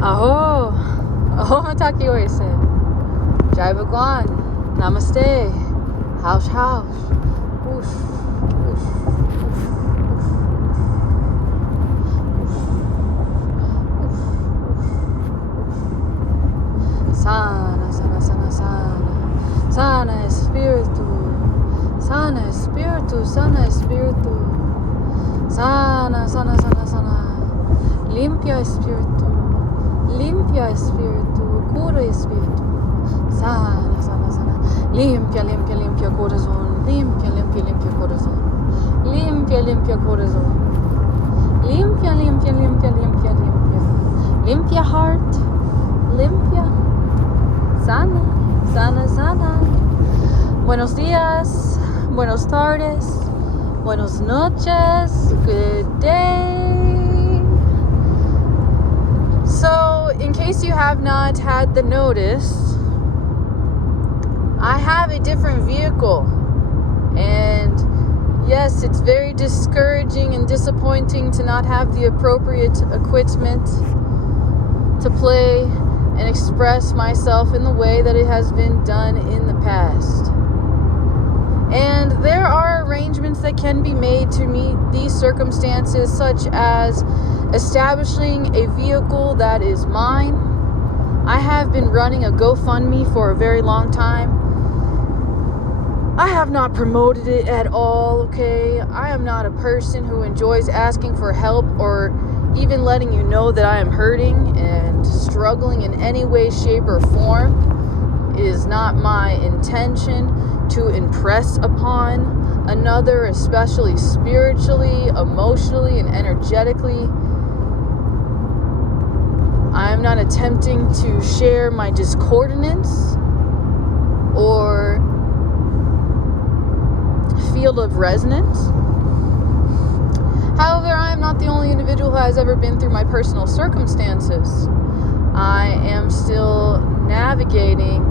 Aho, aho mataki oise. Jai Bhagwan, namaste, house, whoosh, whoosh, whoosh, whoosh. Sana, sana, sana, sana. Sana espiritu. Sana espiritu, sana espiritu. Sana, sana, sana, sana. Limpia espiritu. Limpia espiritu, cura espiritu. Sana, sana, sana. Limpia, limpia, limpia corazón. Limpia, limpia, limpia corazón. Limpia, limpia corazón. Limpia, limpia, limpia, limpia, limpia. Limpia heart. Limpia. Sana, sana, sana. Buenos días. Buenas tardes. Buenas noches. Good day. So, in case you have not had the notice, I have a different vehicle. And yes, it's very discouraging and disappointing to not have the appropriate equipment to play and express myself in the way that it has been done in the past. And there are arrangements that can be made to meet these circumstances, such as establishing a vehicle that is mine. I have been running a GoFundMe for a very long time. I have not promoted it at all, okay? I am not a person who enjoys asking for help or even letting you know that I am hurting and struggling in any way, shape, or form. It is not my intention to impress upon another, especially spiritually, emotionally, and energetically. I am not attempting to share my discordance or field of resonance. However, I am not the only individual who has ever been through my personal circumstances. I am still navigating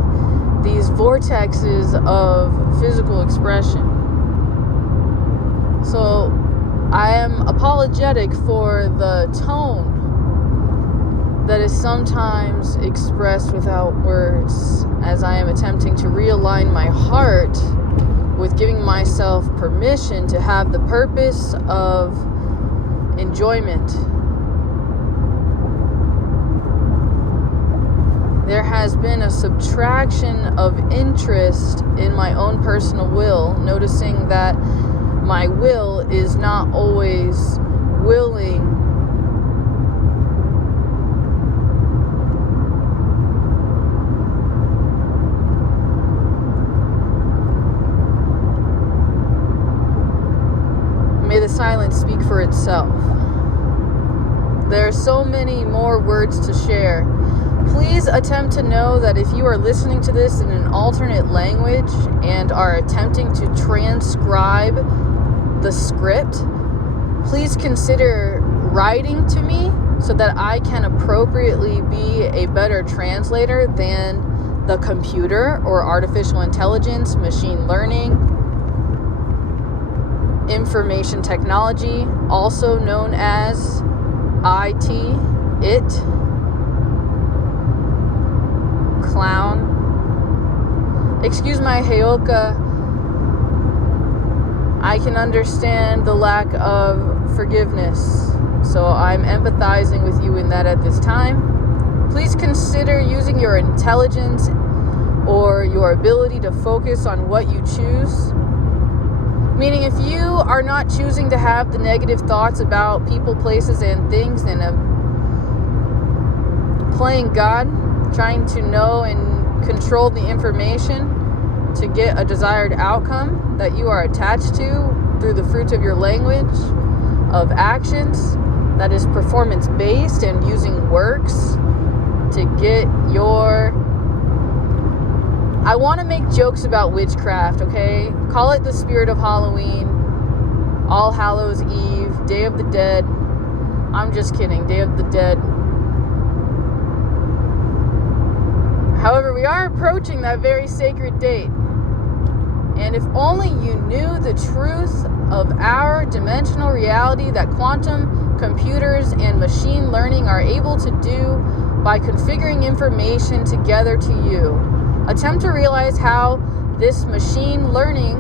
these vortexes of physical expression. So I am apologetic for the tone that is sometimes expressed without words, as I am attempting to realign my heart with giving myself permission to have the purpose of enjoyment. There has been a subtraction of interest in my own personal will, noticing that my will is not always willing May the silence speak for itself. There are so many more words to share. Please attempt to know that if you are listening to this in an alternate language and are attempting to transcribe the script, please consider writing to me so that I can appropriately be a better translator than the computer or artificial intelligence, machine learning, information technology, also known as IT, clown. Excuse my heyoka. I can understand the lack of forgiveness, so I'm empathizing with you in that at this time. Please consider using your intelligence or your ability to focus on what you choose. Meaning, if you are not choosing to have the negative thoughts about people, places, and things, and playing God, trying to know and control the information to get a desired outcome that you are attached to through the fruit of your language, of actions that is performance-based and using works to get your... I want to make jokes about witchcraft, okay? Call it the spirit of Halloween, All Hallows Eve, Day of the Dead. I'm just kidding, Day of the Dead. However, we are approaching that very sacred date. And if only you knew the truth of our dimensional reality that quantum computers and machine learning are able to do by configuring information together to you. Attempt to realize how this machine learning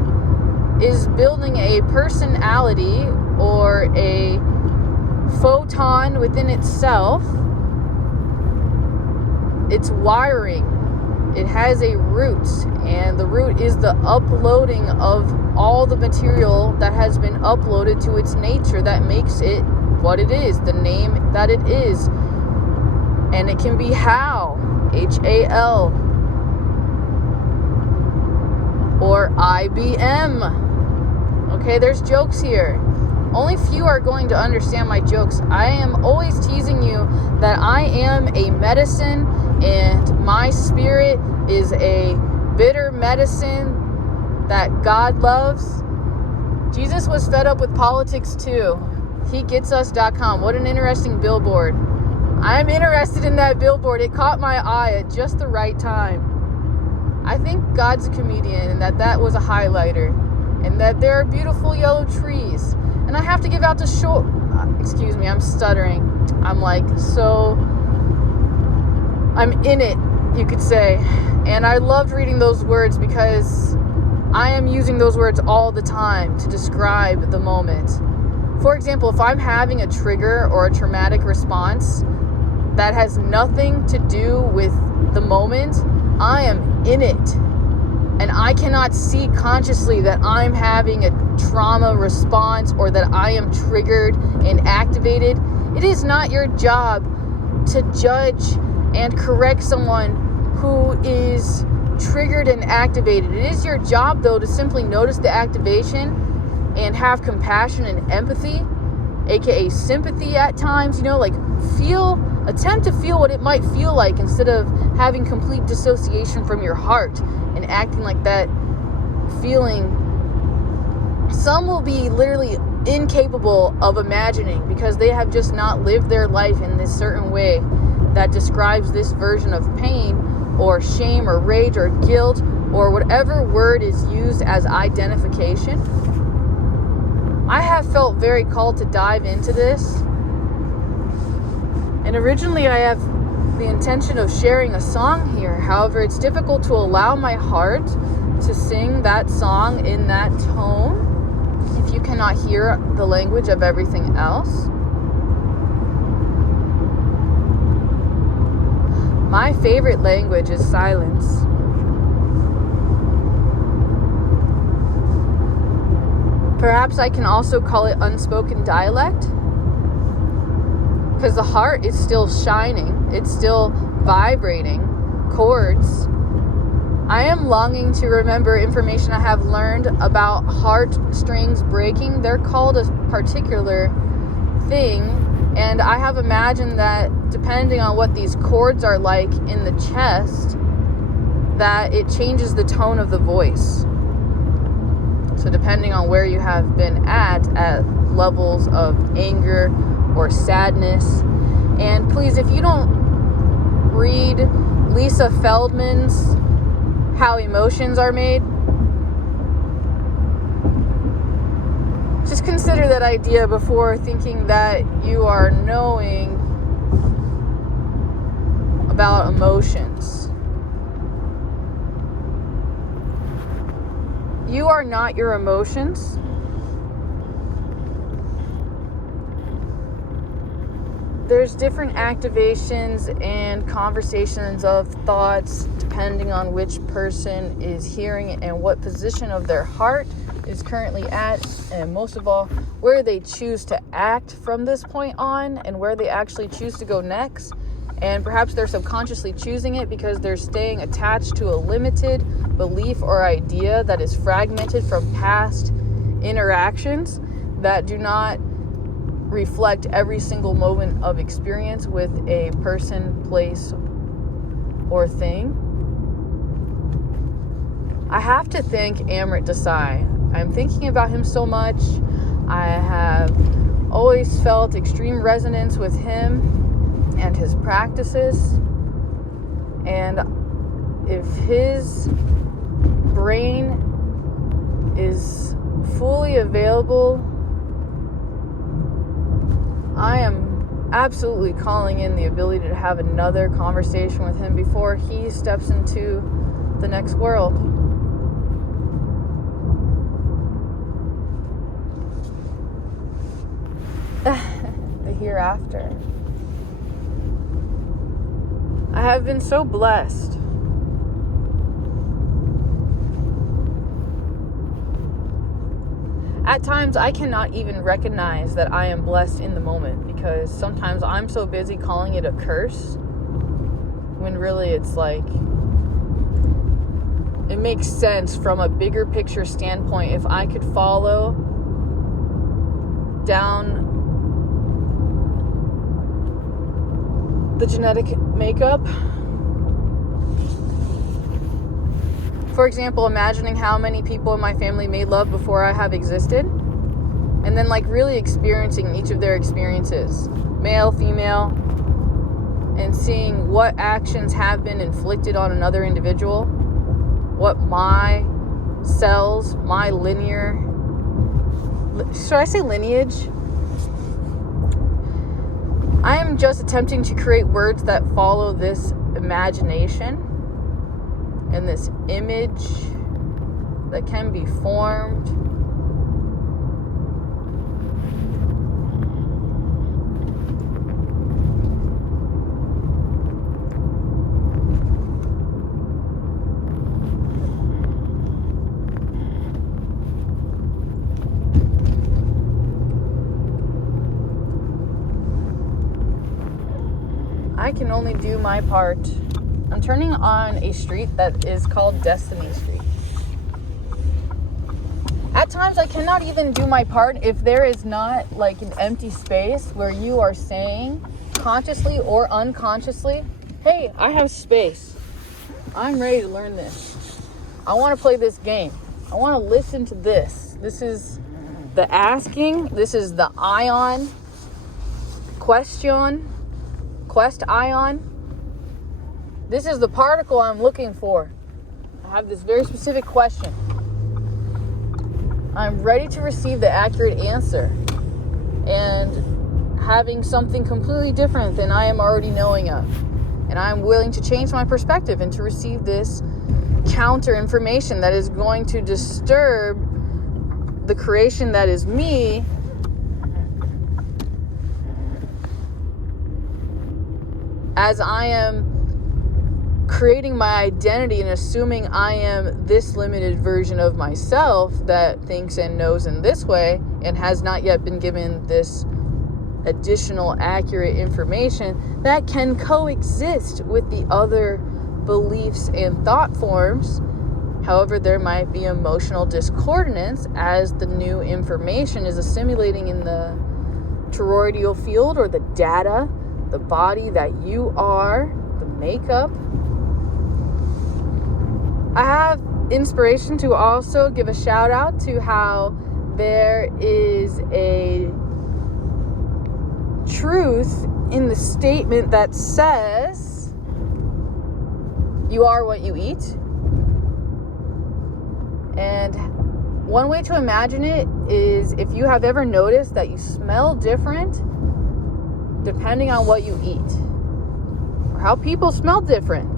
is building a personality or a photon within itself. It's wiring. It has a root, and the root is the uploading of all the material that has been uploaded to its nature that makes it what it is, the name that it is. And it can be HAL, HAL, or IBM. Okay, there's jokes here. Only few are going to understand my jokes. I am always teasing you that I am a medicine, and my spirit is a bitter medicine that God loves. Jesus was fed up with politics too. HeGetsUs.com. What an interesting billboard. I'm interested in that billboard. It caught my eye at just the right time. I think God's a comedian, and that was a highlighter, and that there are beautiful yellow trees. And I have to give out the short... excuse me, I'm stuttering. I'm in it, you could say. And I loved reading those words because I am using those words all the time to describe the moment. For example, if I'm having a trigger or a traumatic response that has nothing to do with the moment, I am in it. And I cannot see consciously that I'm having a trauma response or that I am triggered and activated. It is not your job to judge and correct someone who is triggered and activated. It is your job, though, to simply notice the activation and have compassion and empathy, aka sympathy at times, attempt to feel what it might feel like instead of having complete dissociation from your heart and acting like that feeling. Some will be literally incapable of imagining because they have just not lived their life in this certain way that describes this version of pain or shame or rage or guilt or whatever word is used as identification. I have felt very called to dive into this. And originally I have the intention of sharing a song here. However, it's difficult to allow my heart to sing that song in that tone if you cannot hear the language of everything else. My favorite language is silence. Perhaps I can also call it unspoken dialect, because the heart is still shining, it's still vibrating chords. I am longing to remember information I have learned about heartstrings breaking. They're called a particular thing, and I have imagined that depending on what these chords are like in the chest, that it changes the tone of the voice. So depending on where you have been at levels of anger or sadness. And please, if you don't read Lisa Feldman's How Emotions Are Made, just consider that idea before thinking that you are knowing about emotions. You are not your emotions. There's different activations and conversations of thoughts depending on which person is hearing it and what position of their heart is currently at, and most of all, where they choose to act from this point on and where they actually choose to go next. And perhaps they're subconsciously choosing it because they're staying attached to a limited belief or idea that is fragmented from past interactions that do not reflect every single moment of experience with a person, place, or thing. I have to thank Amrit Desai. I'm thinking about him so much. I have always felt extreme resonance with him and his practices. And if his brain is fully available, I am absolutely calling in the ability to have another conversation with him before he steps into the next world. The hereafter. I have been so blessed. At times, I cannot even recognize that I am blessed in the moment, because sometimes I'm so busy calling it a curse when really it's like, it makes sense from a bigger picture standpoint. If I could follow down the genetic makeup, for example, imagining how many people in my family made love before I have existed, and then like really experiencing each of their experiences, male, female, and seeing what actions have been inflicted on another individual, what my cells, my lineage, I am just attempting to create words that follow this imagination and this image that can be formed. I can only do my part. I'm turning on a street that is called Destiny Street. At times, I cannot even do my part if there is not like an empty space where you are saying, consciously or unconsciously, hey, I have space. I'm ready to learn this. I want to play this game. I want to listen to this. This is the asking. This is the ion quest ion. This is the particle I'm looking for. I have this very specific question. I'm ready to receive the accurate answer. And having something completely different than I am already knowing of. And I'm willing to change my perspective and to receive this counter information that is going to disturb the creation that is me, as I am creating my identity and assuming I am this limited version of myself that thinks and knows in this way and has not yet been given this additional accurate information that can coexist with the other beliefs and thought forms. However, there might be emotional discordance as the new information is assimilating in the toroidal field, or the data, the body that you are, the makeup. I have inspiration to also give a shout out to how there is a truth in the statement that says you are what you eat. And one way to imagine it is, if you have ever noticed that you smell different depending on what you eat, or how people smell different.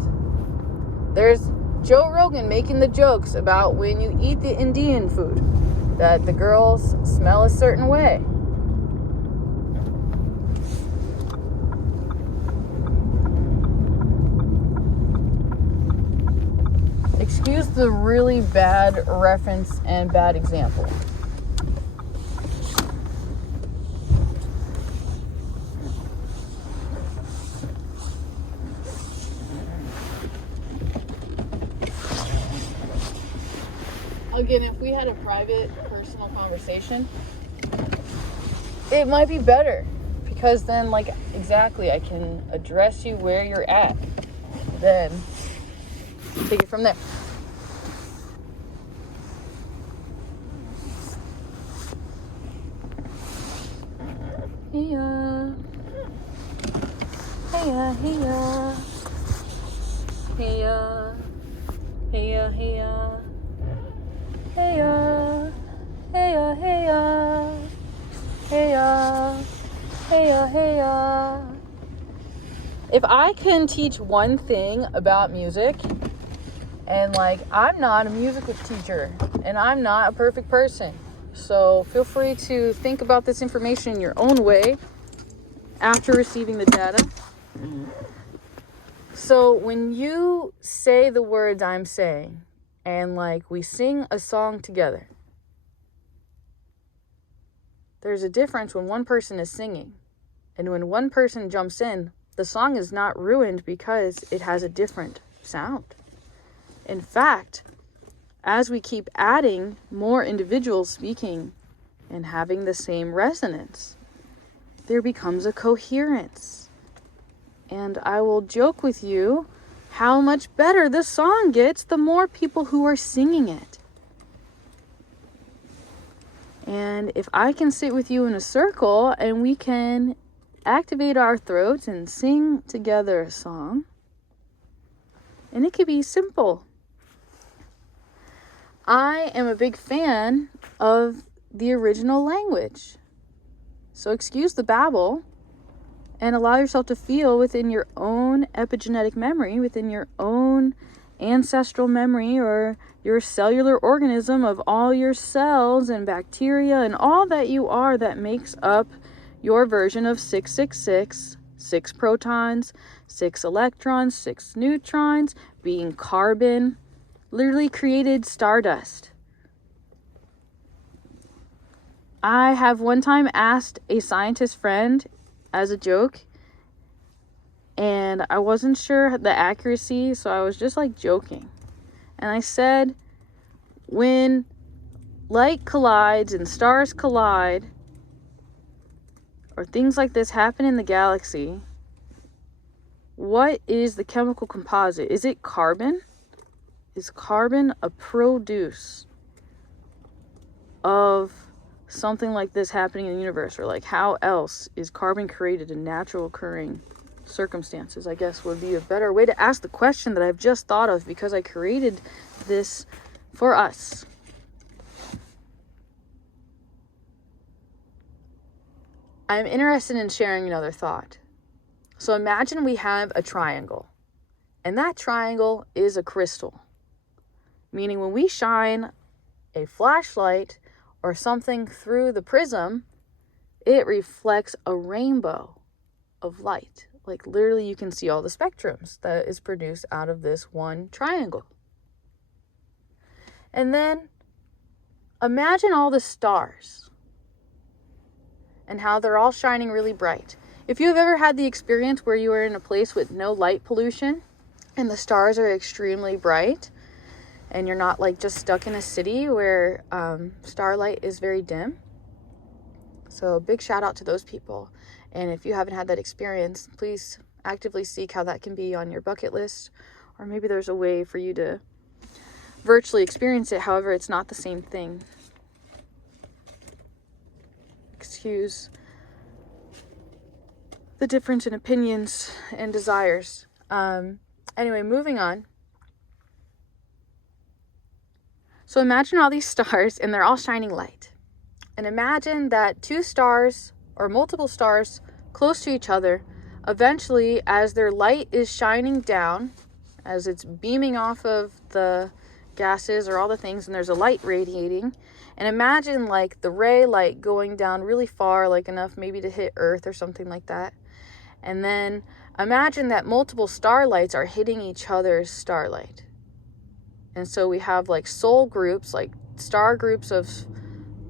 There's Joe Rogan making the jokes about when you eat the Indian food, that the girls smell a certain way. Excuse the really bad reference and bad example. Again, if we had a private, personal conversation, it might be better, because then, like, exactly, I can address you where you're at. Then take it from there. Hey-ya. Hey-ya, hey-ya. Hey-ya. Hey-ya, hey-ya. Hey-ya. Hey-ya, hey-ya. Hey-ya. Hey, If I can teach one thing about music, and like, I'm not a musical teacher, and I'm not a perfect person, so feel free to think about this information in your own way after receiving the data. So when you say the words I'm saying, and like we sing a song together, there's a difference when one person is singing, and when one person jumps in, the song is not ruined because it has a different sound. In fact, as we keep adding more individuals speaking and having the same resonance, there becomes a coherence. And I will joke with you how much better the song gets the more people who are singing it. And if I can sit with you in a circle and we can activate our throats and sing together a song, and it could be simple. I am a big fan of the original language. So excuse the babble and allow yourself to feel within your own epigenetic memory, within your own ancestral memory, or your cellular organism of all your cells and bacteria and all that you are that makes up your version of 666, 6 protons, 6 electrons, 6 neutrons, being carbon, literally created stardust. I have one time asked a scientist friend as a joke, and I wasn't sure the accuracy, so I was just like joking. And I said, when light collides and stars collide, or things like this happen in the galaxy, what is the chemical composite? Is it carbon? Is carbon a produce of something like this happening in the universe? Or like, how else is carbon created in natural occurring circumstances? I guess would be a better way to ask the question that I've just thought of, because I created this for us. I'm interested in sharing another thought. So imagine we have a triangle, and that triangle is a crystal. Meaning when we shine a flashlight or something through the prism, it reflects a rainbow of light. Like literally you can see all the spectrums that is produced out of this one triangle. And then imagine all the stars and how they're all shining really bright. If you've ever had the experience where you are in a place with no light pollution and the stars are extremely bright, and you're not like just stuck in a city where starlight is very dim. So big shout out to those people. And if you haven't had that experience, please actively seek how that can be on your bucket list. Or maybe there's a way for you to virtually experience it. However, it's not the same thing. Excuse the difference in opinions and desires. Anyway, moving on. So imagine all these stars and they're all shining light. And imagine that 2 stars or multiple stars close to each other, eventually as their light is shining down, as it's beaming off of the gases or all the things, and there's a light radiating. And imagine like the ray light going down really far, like enough maybe to hit Earth or something like that. And then imagine that multiple starlights are hitting each other's starlight. And so we have like soul groups, like star groups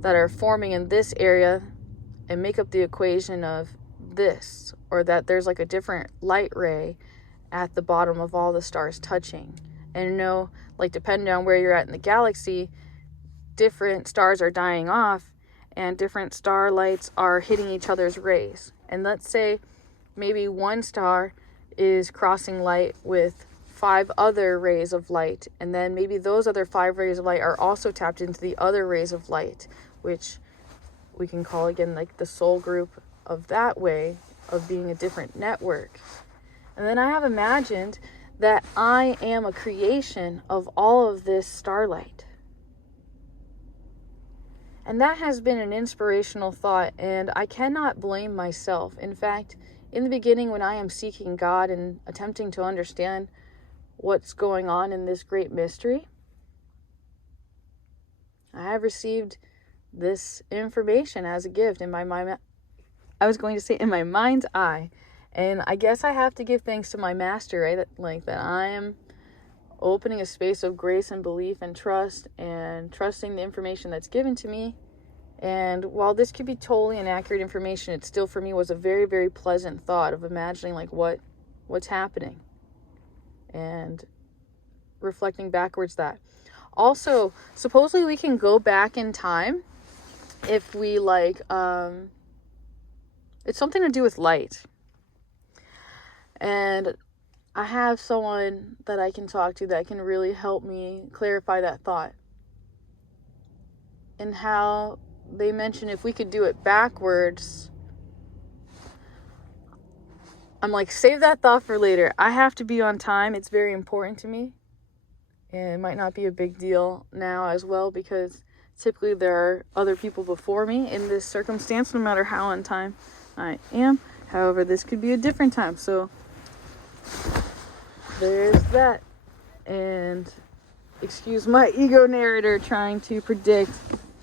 that are forming in this area and make up the equation of this, or that there's like a different light ray at the bottom of all the stars touching. And like depending on where you're at in the galaxy, different stars are dying off and different starlights are hitting each other's rays. And let's say maybe one star is crossing light with 5 other rays of light, and then maybe those other 5 rays of light are also tapped into the other rays of light, which we can call again like the soul group of that way of being a different network. And then I have imagined that I am a creation of all of this starlight. And that has been an inspirational thought, and I cannot blame myself. In fact, in the beginning, when I am seeking God and attempting to understand what's going on in this great mystery, I have received this information as a gift in my mind. I was going to say in my mind's eye. And I guess I have to give thanks to my master, right? That I am opening a space of grace and belief and trust, and trusting the information that's given to me. And while this could be totally inaccurate information, it still for me was a very, very pleasant thought of imagining like what's happening and reflecting backwards that. Also, supposedly we can go back in time if we it's something to do with light. And I have someone that I can talk to that can really help me clarify that thought. And how they mention if we could do it backwards. I'm like, save that thought for later. I have to be on time. It's very important to me. And it might not be a big deal now as well, because typically there are other people before me in this circumstance, no matter how on time I am. However, this could be a different time. So there's that. And excuse my ego narrator trying to predict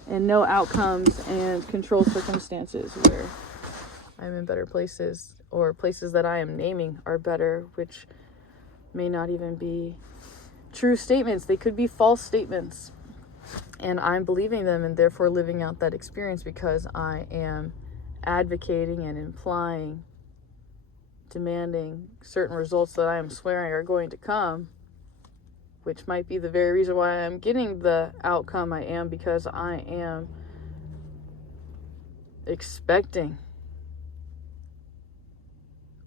and know outcomes and control circumstances where I'm in better places, or places that I am naming are better, which may not even be true statements. They could be false statements, and I'm believing them and therefore living out that experience because I am advocating and implying, demanding certain results that I am swearing are going to come, which might be the very reason why I'm getting the outcome I am, because I am expecting,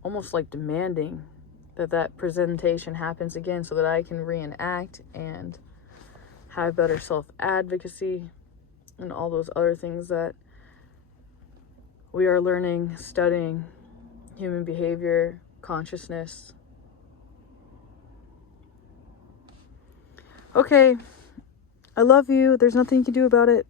almost like demanding, that presentation happens again so that I can reenact and have better self-advocacy and all those other things that we are learning, studying, human behavior, consciousness. Okay, I love you. There's nothing you can do about it.